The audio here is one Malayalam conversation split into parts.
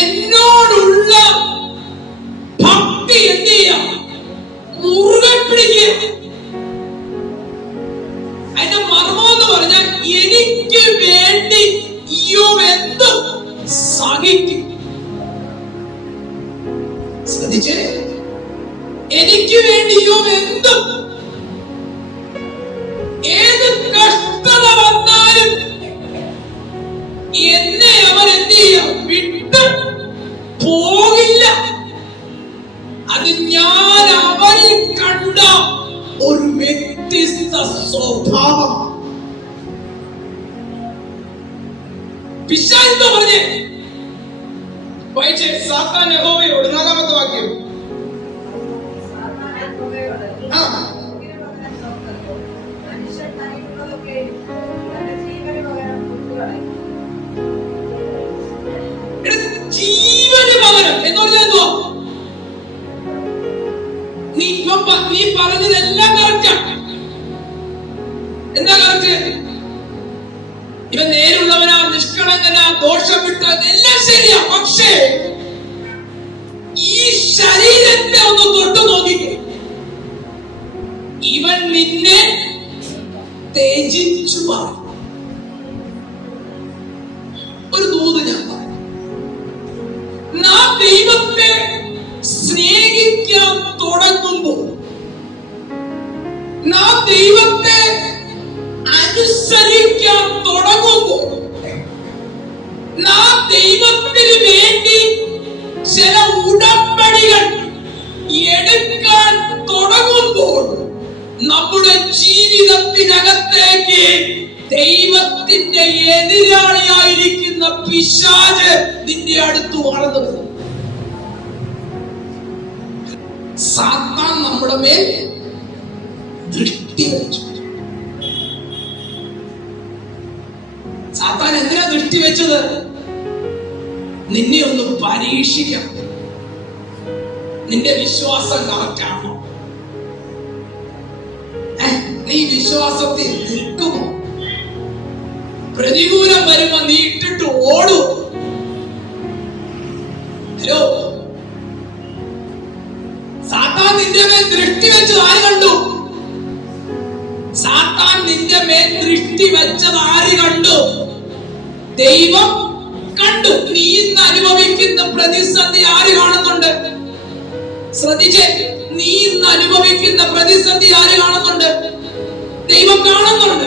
എന്നോടുള്ള ഭക്തി എന്ത് ചെയ്യാം? മുറുകെ പിടിക്കുക. അതിന്റെ മർമ്മം എന്ന് പറഞ്ഞാൽ എനിക്ക് വേണ്ടി ഇയ്യോബ് എന്തും സഹിക്കും. ശ്രദ്ധിച്ചേ, എനിക്ക് വേണ്ടി ഇയ്യോബ് എന്തും, ഏത് കഷ്ടത വന്നാലും എന്നെ അവൻ എന്ത് ചെയ്യാം? വിട്ടു പോകില്ല. അത് ഞാൻ അവനിൽ കണ്ട ഒരു വ്യത്യസ്ത സ്വഭാവം. പിശാച് പറഞ്ഞേ വായിച്ചേ, സാത്താൻ യഹോവയോട്, 4-ാമത്തെ വാക്യം. ജീവന് പകരം എന്ന് പറഞ്ഞാൽ എന്തോ? നീ പറഞ്ഞതെല്ലാം കറക്റ്റാണ്. എന്താ കറക്റ്റ്? ഇവൻ നേരുള്ളവനാ, നിഷ്കളങ്കനാ, ദോഷം വിട്ട, എല്ലാം ശരിയാ. പക്ഷേ ഈ ശരീരത്തെ ഒന്ന് തൊട്ടു നോക്കിക്കേ. ഇവൻ നിന്നെ ത്യജിച്ചു പറയും. ഒരു ദൂത് ഞാൻ പറയും. നാം ദൈവത്തെ സ്നേഹിക്കാൻ തുടങ്ങുമ്പോൾ, നാം ദൈവത്തെ അനുസരിക്കാൻ തുടങ്ങുമ്പോൾ, നാം ദൈവത്തിന് വേണ്ടി ചില ഉടമ്പടികൾ എടുക്കാൻ തുടങ്ങുമ്പോൾ, നമ്മുടെ ജീവിതത്തിനകത്തേക്ക് ദൈവത്തിന്റെ എതിരാളിയായിരിക്കുന്ന പിശാച് നിന്റെ അടുത്ത് വളർന്നു വരും. സാത്താൻ നമ്മുടെ മേൽ ദൃഷ്ടി വെച്ചു. സാത്താൻ എന്തിനാ ദൃഷ്ടി വെച്ചത്? നിന്നെ ഒന്ന് പരീക്ഷിക്കാം. നിന്റെ വിശ്വാസം കറക്റ്റാണോ? നീ വിശ്വാസത്തിൽ നിൽക്കുമോ? പ്രതികൂലം വരുമ്പോ നീ ഇട്ടിട്ട് ഓടൂ. ഹലോ, സാത്താൻ നിന്റെ മേൽ ദൃഷ്ടി വെച്ചത് ആര് കണ്ടു? സാത്താൻ നിന്റെ മേൽ ദൃഷ്ടി വെച്ചത് ആര് കണ്ടു? ദൈവം കണ്ടു. നീ ഇന്ന് അനുഭവിക്കുന്ന പ്രതിസന്ധി ആര് കാണുന്നുണ്ട്? ശ്രദ്ധിച്ചേ, നീ ഇന്ന് അനുഭവിക്കുന്ന പ്രതിസന്ധി ആര് കാണുന്നുണ്ട്? ദൈവം കാണുന്നുണ്ട്.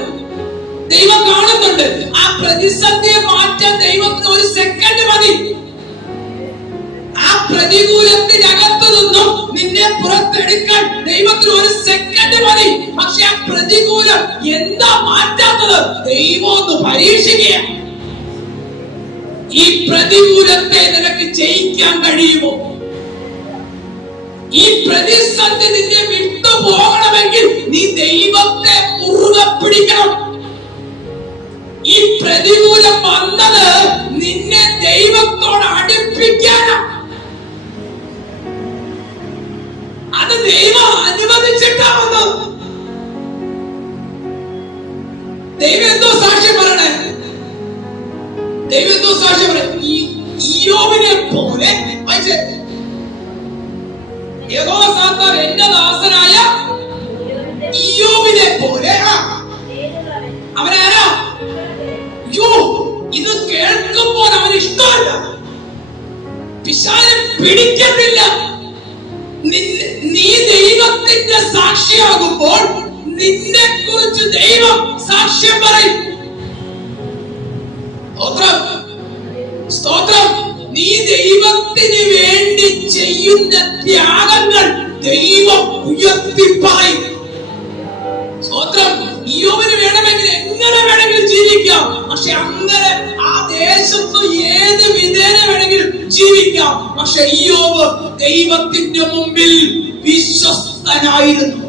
ദൈവം കാണുന്നുണ്ട്. ആ പ്രതിസന്ധിയെ മാറ്റാൻ ദൈവത്തിന് ഒരു സെക്കൻഡ് മതി. ആ പ്രതികൂലത്തിനകത്ത് നിന്നും നിന്നെ പുറത്തെടുക്കാൻ ദൈവത്തിന് ഒരു സെക്കൻഡ് മതി. പക്ഷെ ആ പ്രതികൂലം എന്താ മാറ്റാത്തത്? ദൈവം ഒന്ന് പരീക്ഷിക്കുക. ഈ പ്രതികൂലത്തെ നിനക്ക് ജയിക്കാൻ കഴിയുമോ? ഈ പ്രതിസന്ധി നിന്നെ വിട്ടു പോകണമെങ്കിൽ നീ ദൈവത്തെ മുറുകെ പിടിക്കണം. ഈ പ്രതികൂലം വന്നത് നിന്നെ ദൈവത്തോട് അടുപ്പിക്കാനാണ്. അത് ദൈവം അനുവദിച്ചിട്ടാവുന്നു. ദൈവം എന്തോ സാക്ഷ്യം പറയണേ? ദൈവം എന്തോ സാക്ഷ്യം പറയണേ? ഇയ്യോബിനെ പോലെ യഹോവ സാത്താൻ എന്റെ ദാസനായ ഇയ്യോബിനെ പോലെ. അവനാരാ? ഇത് കേൾക്കുമ്പോൾ അവന് ഇഷ്ടമല്ല, പിശാച് പിടിക്കത്തില്ല. നീ ദൈവത്തിന്റെ സാക്ഷിയാകുമ്പോൾ നിന്നെ കുറിച്ച് ദൈവം സാക്ഷ്യം പറയും. സ്തോത്രം. നീ ദൈവത്തിന് വേണ്ടി ചെയ്യുന്ന ത്യാഗങ്ങൾ ദൈവം ഉയർത്തി പറയും. സ്തോത്രം. ഇയ്യോബിന് വേണമെങ്കിൽ എങ്ങനെ വേണമെങ്കിലും ജീവിക്കാം. പക്ഷെ അങ്ങനെ ആ ദേശത്ത് ഏത് വിധേന വേണമെങ്കിലും ജീവിക്കാം. പക്ഷെ ഇയ്യോബ് ദൈവത്തിന്റെ മുമ്പിൽ വിശ്വസ്തനായിരുന്നു.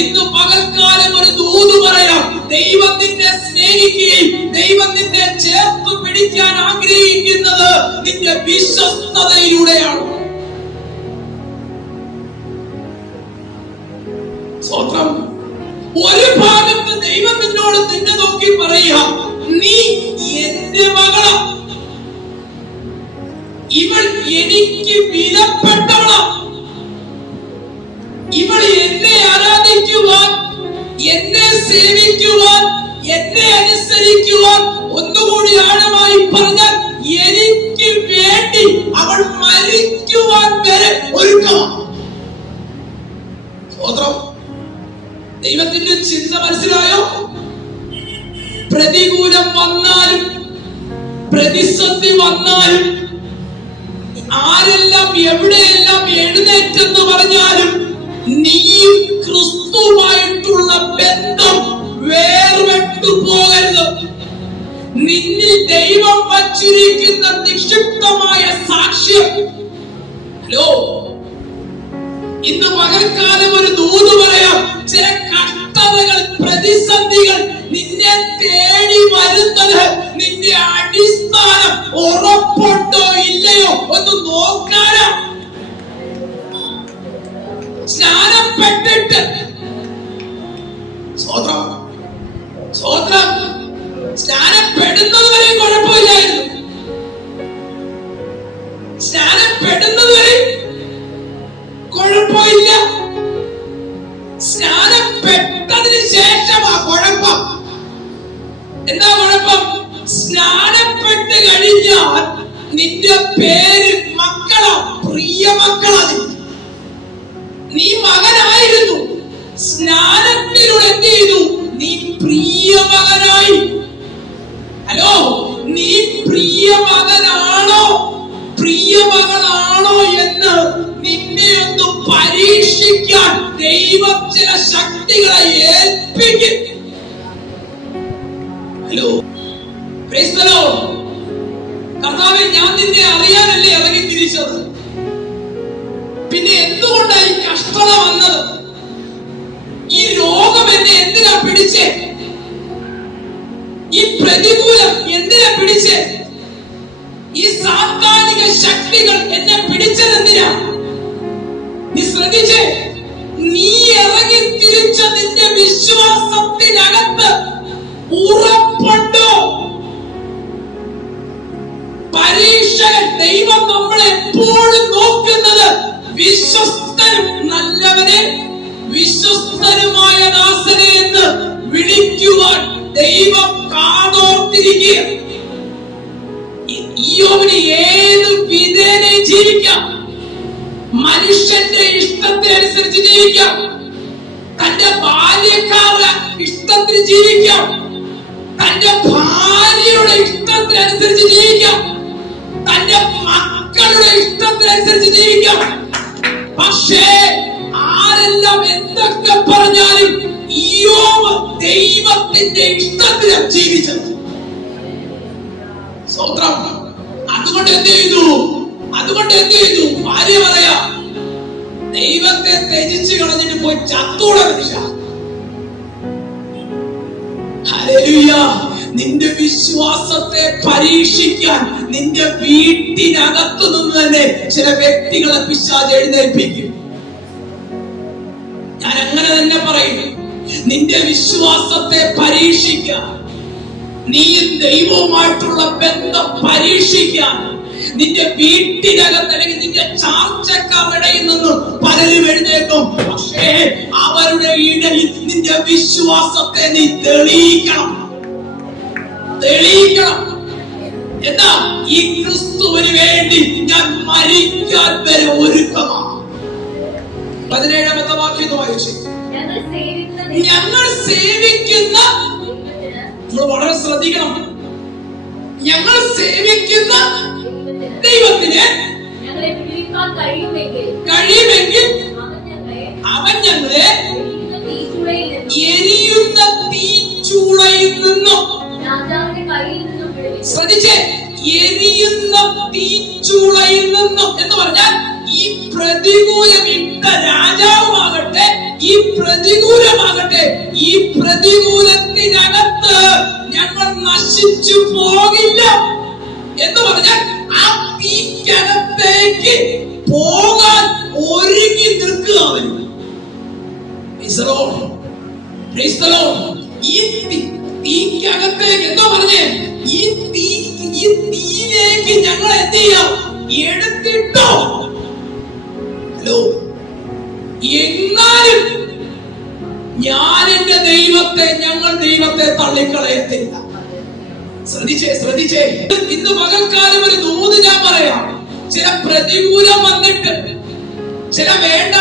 ഇന്ന് പകൽക്കാലം ഒരു ദൂത് പറയാം. ദൈവം നിന്നെ സ്നേഹിക്കുകയും ദൈവം നിന്നെ ചേർത്ത് പിടിക്കാൻ ആഗ്രഹിക്കുന്നത് നിന്റെ വിശ്വസ്തതയിലൂടെയാണ്. സ്തോത്രം. ഒരു ഭാഗത്ത് ദൈവം നിന്നെ നോക്കി പറയുക, നീ എന്റെ പ്രതികൂലം വന്നാലും പ്രതിസന്ധി വന്നാലും ആരെല്ലാം എവിടെയെല്ലാം എഴുന്നേറ്റെന്ന് പറഞ്ഞാലും നീയും ക്രിസ്തുവായിട്ടുള്ള ബന്ധം വേർപെട്ടു പോകരുത്. നിന്നിൽ ദൈവം വച്ചിരിക്കുന്ന നിക്ഷിപ്തമായ സാക്ഷ്യം. ഹലോ, ഇന്ന് പകൽക്കാലം ഒരു ദൂത് പറയാം. ചില കഷ്ടതകൾ, പ്രതിസന്ധികൾ നിന്നെ തേടി വരുന്നത് നിന്റെ അടിസ്ഥാനം ഉറപ്പുണ്ടോ ഇല്ലയോ ഒന്ന് നോക്കാനാ. സ്നാനപ്പെട്ടിട്ട് സ്വോത്രം സ്നാനപ്പെടുന്നത് വരെ കുഴപ്പമില്ലായിരുന്നു. സ്നാനപ്പെടുന്നത് വരെ കുഴപ്പമില്ല. സ്നാനപ്പെട്ടതിന് ശേഷമാ കുഴപ്പം. എന്താ കുഴപ്പം? സ്നാനപ്പെട്ട് കഴിഞ്ഞാൽ നിന്റെ പേര് മക്കളാ, പ്രിയ മക്കളാ. നീ മകനായിരുന്നു, സ്നാനത്തിലൂടെ എന്ത് ചെയ്തു? നീ പ്രിയ മകനായി. ഹലോ, നീ പ്രിയ മകനാണോ പ്രിയ മകളാണോ എന്ന് നിന്നെ ഒന്ന് പരീക്ഷിക്കാൻ ദൈവം ചില ശക്തികളെ ഏൽപ്പിക്കും. Hello, praise the Lord. കർത്താവേ, ഞാൻ നിന്നെ അറിയാനല്ലേ ഇറങ്ങി തിരിച്ചത്. പിന്നെ എന്തുകൊണ്ടായി കഷ്ടത വന്നത്? ഈ രോഗം എന്നെ എന്തിനാ പിടിച്ചേ? ഈ പ്രതികൂലം എന്തിനാ പിടിച്ചേ? ഈ സാത്താനിക ശക്തികൾ എന്നെ പിടിച്ചതെന്തിനാ? നീ ശ്രദ്ധിച്ചേ. നീ ഇറങ്ങി തിരിച്ച നിന്റെ വിശ്വാസത്തിനകത്ത് ഉറപ്പുണ്ടോ? പരീക്ഷകൾ ദൈവം നമ്മളെ എപ്പോഴും നോക്കുന്നത് വിശ്വസ്തനും നല്ലവനെ വിശ്വസ്തനുമായ ദാസനെ എന്ന് വിളിക്കുവാൻ ദൈവം കാതോർത്തിരിക്കുക. ഇയ്യോബിന് ഏത് വിധേനെ ജീവിക്കാം. മനുഷ്യന്റെ ഇഷ്ടത്തെ അനുസരിച്ച് ജീവിക്കാം. തന്റെ ബാല്യക്കാരുടെ ഇഷ്ടത്തിന് ജീവിക്കാം. തന്റെ ഭാര്യയുടെ ഇഷ്ടത്തിനനുസരിച്ച് ജീവിക്കാം. തന്റെ മക്കളുടെ ഇഷ്ടത്തിനനുസരിച്ച് ജീവിക്കാം. പക്ഷേ ആരെല്ലാം എന്തൊക്കെ പറഞ്ഞാലും ഇയ്യോബ് ദൈവത്തിന്റെ ഇഷ്ടത്തിലാണ് ജീവിച്ചത്. സ്വന്തം. അതുകൊണ്ട് എന്ത് ചെയ്തു? ഭാര്യ പറയാ, ദൈവത്തെ ത്യജിച്ച് കളഞ്ഞിട്ട് പോയി ചത്തൂടെ മനുഷ്യ. ഹല്ലേലൂയ. നിന്റെ വിശ്വാസത്തെ പരീക്ഷിക്കാൻ നിന്റെ വീട്ടിനകത്തു നിന്ന് തന്നെ ചില വ്യക്തികളെ പിശാച് എഴുന്നേൽപ്പിക്കും. ഞാൻ അങ്ങനെ തന്നെ പറയും. നിന്റെ വിശ്വാസത്തെ പരീക്ഷിക്കാൻ, നീയും ദൈവവുമായിട്ടുള്ള ബന്ധം പരീക്ഷിക്കാൻ നിന്റെ വീട്ടിനകത്ത് അല്ലെങ്കിൽ നിന്റെ ചാർച്ചക്കാരുടെയിൽ നിന്ന് പലരും എഴുന്നേൽക്കും. പക്ഷേ അവരുടെ ഇടയിൽ നിന്റെ വിശ്വാസത്തെ നീ തെളിയിക്കണം. എന്താ? ഈ ക്രിസ്തുവിന് വേണ്ടി ഞാൻ മരിക്കാൻ വരെ ഒരുക്കമാണ്. 17ാമത്തെ വാക്യം വായിച്ചു. ഞങ്ങൾ സേവിക്കുന്ന, നമ്മൾ വളരെ ശ്രദ്ധിക്കണം, ഞങ്ങൾ സേവിക്കുന്ന ദൈവത്തിന് കഴിയുമെങ്കിൽ അവൻ ഞങ്ങളെ എരിയുന്ന തീച്ചൂളയിൽ നിന്നും, ശ്രദ്ധിച്ചേ, എരിയുന്ന തീച്ചൂളയിൽ നിന്നും എന്ന് പറഞ്ഞാൽ ഈ പ്രതികൂലമിട്ട രാജാവുമാകട്ടെ, ഈ പ്രതികൂലമാകട്ടെ, ഈ പ്രതികൂലത്തിനകത്ത് ഞങ്ങൾ നശിച്ചു പോകില്ല എന്ന് പറഞ്ഞാൽ ആ തീക്കകത്തേക്ക് പോകാൻ ഒരുങ്ങി നിൽക്കുക അവൻ. ഈ തീക്കകത്തേക്ക് എന്താ പറഞ്ഞേ? ഈ തീയിലേക്ക് ഞങ്ങൾ എന്ത് ചെയ്യാം? എടുത്തിട്ടോ. ഹലോ, എന്നാലും ഞാൻ എന്റെ ഞങ്ങൾ ദൈവത്തെ തള്ളിക്കളയത്തില്ല. ശ്രദ്ധിച്ചേ. ഇന്ന് പകൽക്കാലം ഒരു ദൂത് ഞാൻ പറയാം. ചില പ്രതികൂലം വന്നിട്ട്, ചില വേണ്ട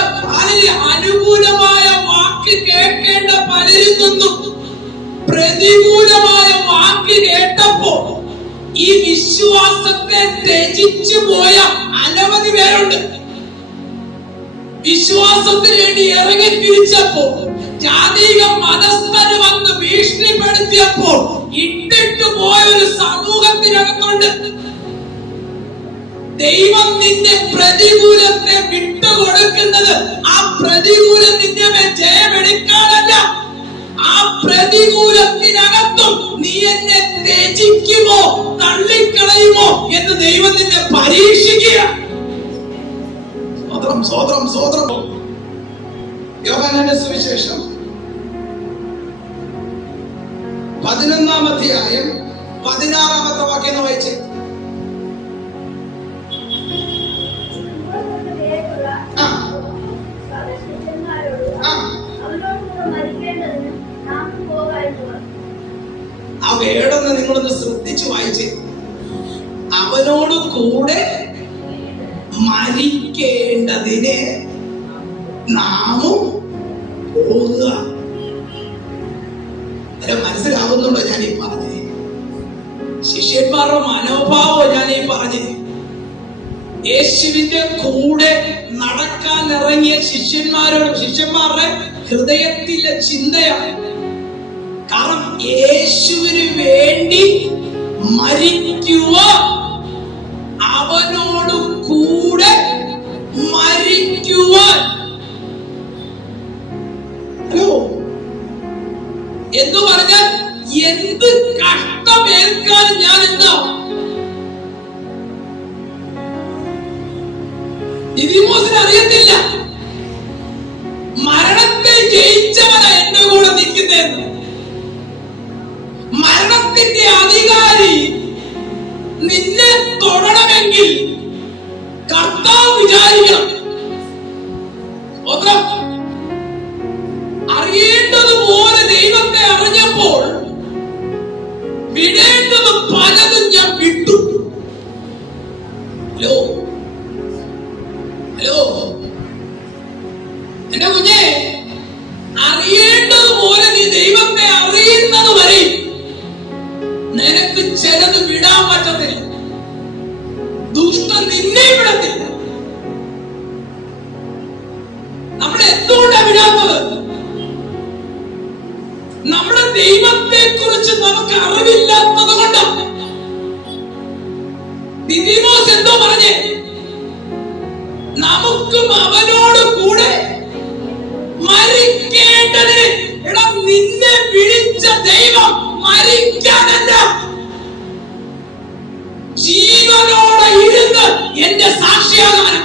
അനുകൂലമായ വാക്ക് കേൾക്കേണ്ട പലരിൽ നിന്നും പ്രതികൂലമായ വാക്ക് ഈ വിശ്വാസത്തെ ത്യജിച്ചു പോയ അനവധി പേരുണ്ട്. വിശ്വാസത്തിന് വേണ്ടി ഇറങ്ങി തിരിച്ചപ്പോൾ ജാതിക മതസ്ഥര് വന്ന് ഭീഷണിപ്പെടുത്തിയപ്പോൾ ഇട്ടിട്ട് പോയ ഒരു സമൂഹത്തിനകത്തുണ്ട്. ദൈവം നിന്റെ പ്രതികൂലത്തെ വിട്ടുകൊടുക്കുന്നത് ആ പ്രതികൂലം നിന്റെ മേൽ ജയമെടുക്കാനല്ല. ആ പ്രതികൂലത്തിനകത്തും നീ എന്നെ ത്യജിക്കുമോ തള്ളിക്കളയുമോ എന്ന് ദൈവം നിന്നെ പരീക്ഷിക്കുക. സ്വതന്ത്രം സ്വതന്ത്രം സ്വതന്ത്രം. യോഹന്നാന്റെ സുവിശേഷം 11-ാം അധ്യായം 16-ാമത്തെ വാക്യം വായിച്ചേ. ആ വേടൊന്ന് നിങ്ങളൊന്ന് ശ്രദ്ധിച്ചു വായിച്ചേ. അവനോട് കൂടെ മരിക്കേണ്ടതിന് നാമും പോകുക. മനസ്സിലാവുന്നുണ്ടോ ഞാൻ ഈ പറഞ്ഞേ? ശിഷ്യന്മാരുടെ മനോഭാവം ഞാൻ ഈ പറഞ്ഞേ. യേശുവിന്റെ കൂടെ നടക്കാൻ ഇറങ്ങിയ ശിഷ്യന്മാരുടെ ഹൃദയത്തിലെ ചിന്തയാണ്. കാരണം യേശുവിന് വേണ്ടി മരിക്കുവാൻ, അവനോട് കൂടെ മരിക്കുവാൻ. ഹലോ, എന്ന് പറഞ്ഞാൽ എന്ത് കഷ്ടമേൽക്കാൻ ഞാൻ എന്താ? ദിദിമോസിന് അറിയത്തില്ല മരണത്തെ ജയിച്ചവനാ എന്റെ കൂടെ നിൽക്കുന്നതെന്ന്. മരണത്തിന്റെ അധികാരി നിന്നെ തൊടണമെങ്കിൽ കർത്താവ് വിചാരിക്കണം. അറിയേണ്ടതുപോലെ ദൈവത്തെ അറിഞ്ഞപ്പോൾ വിടേണ്ടത് പലതും ഞാൻ വിട്ടു. ഹലോ ഹലോ എന്റെ കുഞ്ഞെ, അറിയേണ്ടതുപോലെ നീ ദൈവത്തെ അറിയുന്നത് വരെ നിനക്ക് ചിലത് വിടാൻ പറ്റത്തില്ല. ദുഷ്ടൻ നിന്നെ വിടത്തില്ല. നമ്മൾ എന്തുകൊണ്ടാണ് വിടാത്തത്? നമ്മുടെ ദൈവത്തെ കുറിച്ച് നമുക്ക് അറിവില്ലാത്തത് കൊണ്ടാണ്. ദിദിമോസ് എന്തോ പറഞ്ഞേ? നമുക്കും അവനോട് കൂടെ മരിക്കേണ്ടതിന്. എടാ, നിന്നെ വിളിച്ച ദൈവം മരിക്കാനല്ല, ജീവനോടെ ഇരുന്ന് എന്റെ സാക്ഷിയാകാൻ.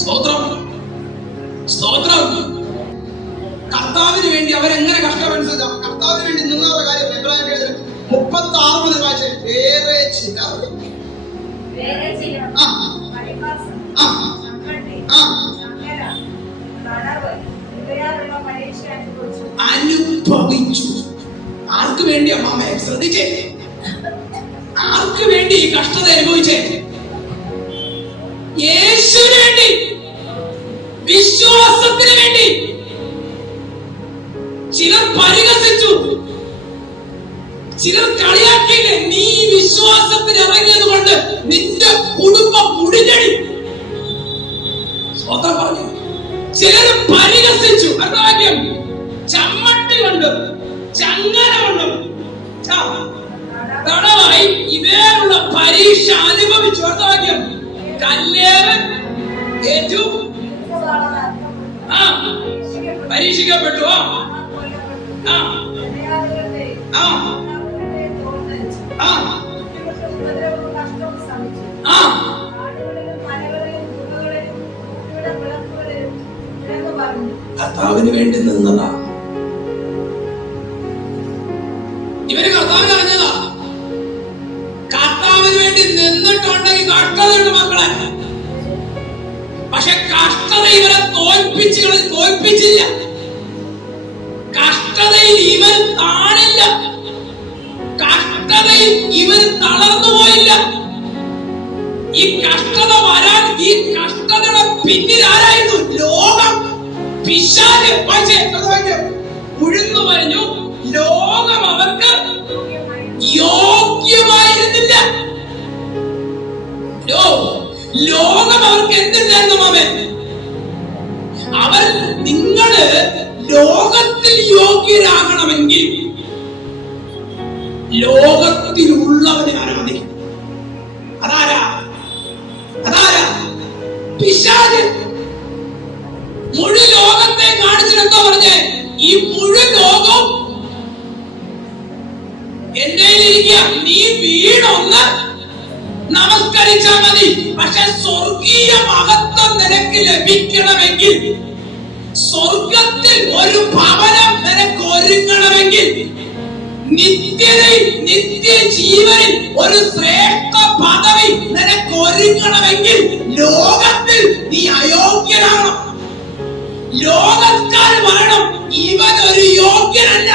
സ്തോത്രം സ്തോത്രം. കർത്താവിന് വേണ്ടി അവരെങ്ങനെ കഷ്ടമനുസരിച്ച കർത്താവിന് വേണ്ടി നിങ്ങളുടെ കാര്യം 36 മുതൽ വായിച്ചേ. വേറെ ചിലർ അനുഭവിച്ചു. ആർക്ക് വേണ്ടി അമ്മാമേ? ശ്രദ്ധിച്ചേ, ആർക്ക് വേണ്ടി ഈ കഷ്ടത അനുഭവിച്ചേ? യേശുവിന് വേണ്ടി, വിശ്വാസത്തിന് വേണ്ടി. ചിലർ പരിഹസിച്ചു, ചിലർ കളിയാക്കിയില്ലേ? നീ വിശ്വാസത്തിന് ഇറങ്ങിയത് കൊണ്ട് നിന്റെ കുടുംബം മുടിഞ്ഞടി. സ്വന്തം പറഞ്ഞു. ചിലർ പരിഹസിച്ചു. അതാദ്യം ചമ്മട്ടി കൊണ്ട്, ചങ്ങല കൊണ്ട് തടവായി ഇതേയുള്ള പരീക്ഷ അനുഭവിച്ചു. അതാദ്യം കല്ലേറ് ഏറ്റു, പരീക്ഷിക്കപ്പെട്ടു. കർത്താവിന് വേണ്ടി നിന്നതാ. ഇവര് കർത്താവിനെ അറിഞ്ഞതാ. കർത്താവിന് വേണ്ടി നിന്നിട്ടുണ്ടെങ്കിൽ കഷ്ടതയുണ്ട് മക്കളെ. പക്ഷെ കഷ്ടത ഇവരെ തോൽപ്പിച്ചില്ല. കഷ്ടതയിൽ ഇവർ താണില്ല. കഷ്ടതയിൽ ഇവർ തളർന്നു പോയില്ല. ഈ കഷ്ടത വരാൻ, ഈ കഷ്ടതയുടെ പിന്നിൽ ആരായിരുന്നു? ലോകം, പിശാച്. ഉഴുന്നു പറഞ്ഞു ലോകം അവർക്ക് യോഗ്യമായി അയോഗ്യരാകണമെങ്കിൽ ലോകത്തിലുള്ളവനെ ആരാധിക്കും. അതാരാ? പിശാച്. മുഴുവൻ ലോകത്തെ കാണിച്ചിട്ട് പറഞ്ഞേ, ഈ മുഴുവൻ ലോകം എന്റെ ഇരിക്കുക, നീ വീണൊന്ന് നമസ്കരിച്ചാൽ മതി. പക്ഷെ സ്വർഗീയ മഹത്വം നിനക്ക് ലഭിക്കണമെങ്കിൽ, സ്വർഗത്തിൽ ഒരു ഭവനം നിനക്ക് ഒരുങ്ങണമെങ്കിൽ, നിത്യജീവനിൽ ഒരു ശ്രേഷ്ഠ പദവി നിനക്ക് ഒരുങ്ങണമെങ്കിൽ ലോകത്തിൽ നീ അയോഗ്യനാണ്. ലോകക്കാർ പറയണം ഇവൻ ഒരു യോഗ്യനല്ല.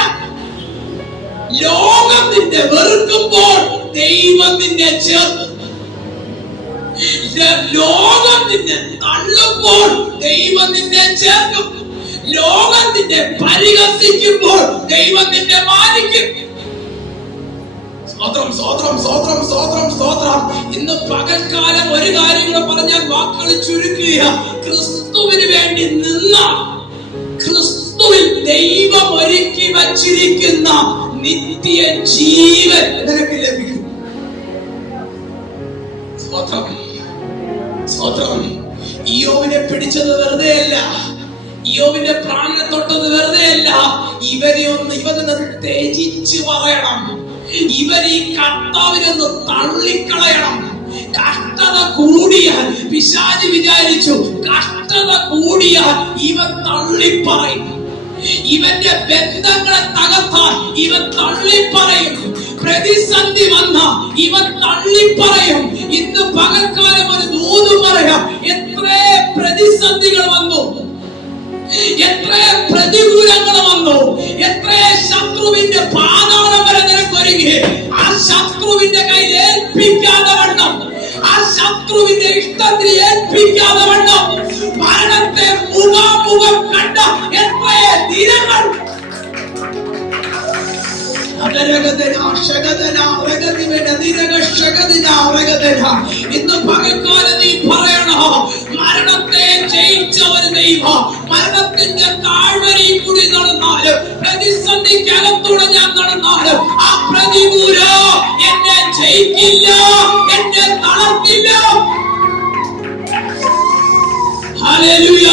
ലോകം നിന്നെ വെറുക്കുമ്പോൾ ദൈവം നിന്നെ ചേർക്കും. ലോകം നിന്നെ തള്ളുമ്പോൾ ദൈവം നിന്നെ ചേർക്കും. ലോകം നിന്നെ പരിഹസിക്കുമ്പോൾ ദൈവം നിന്നെ മാനിക്കും. സ്തോത്രം, സ്തോത്രം, സ്തോത്രം, സ്തോത്രം, സ്തോത്രം. ഇന്ന് പകൽക്കാലം ഒരു കാര്യം കൂടെ പറഞ്ഞാൽ വാക്കുകൾ ചുരുക്കുക. ക്രിസ്തുവിന് വേണ്ടി നിന്ന, ക്രിസ്തുവിൽ ദൈവം ഒരുക്കി വച്ചിരിക്കുന്ന നിത്യ ജീവൻ നിനക്ക് ലഭിക്കും. സ്തോത്രം, സ്തോത്രം. ഇയ്യോബിനെ പിടിച്ചത് വെറുതെയല്ല, ഇയ്യോബിന്റെ പ്രാണനെ തൊട്ടത് വെറുതെയല്ല. ഇവനെ ത്യജിച്ച് പറയണം. ഇവർ ഈ കർത്താവിനൊന്ന് തള്ളിക്കളയണം. കഷ്ടത കൂടിയാൽ പിശാച് വിചാരിച്ചു, കഷ്ടത കൂടിയാൽ ഇവൻ തള്ളിപ്പറയും. ഇവന്റെ ബന്ധങ്ങളെ തകർത്താൽ ഇവൻ തള്ളിപ്പറയും. പ്രതിസന്ധി വന്ന ഇവൻ തള്ളിപ്പറയും. ഇന്ന് പകൽക്കാലം ഒരു ദൂത് പറയാം. എത്ര പ്രതിസന്ധികൾ വന്നു, എത്ര പ്രതികൂലങ്ങൾ വന്നു, എത്ര ശത്രുവിന്റെ പാതാളം വരെ നിനക്കൊരുങ്ങി. ആ ശത്രുവിന്റെ കയ്യിൽ ഏൽപ്പിക്കാതെ വണ്ണം, ആ ശത്രുവിന്റെ ഇഷ്ടത്തിന് ഏൽപ്പിക്കാതെ വണ്ണം മരണത്തെ മുഖാമുഖം കണ്ട എത്ര ദിനങ്ങൾ. ഇന്ന് പകൽക്കാലം നീ പറയണോ, മരണത്തെ ജയിച്ച ഒരു ദൈവം. മരണത്തിന്റെ താഴ്വരയിൽ കൂടി നടന്നാലും, പ്രതിസന്ധിക്കകത്തൂടെ ഞാൻ നടന്നാലും, ആ പ്രതികൂലം എന്നെ ജയിക്കില്ല, എന്നെ തളർത്തില്ല. ഹല്ലേലൂയ.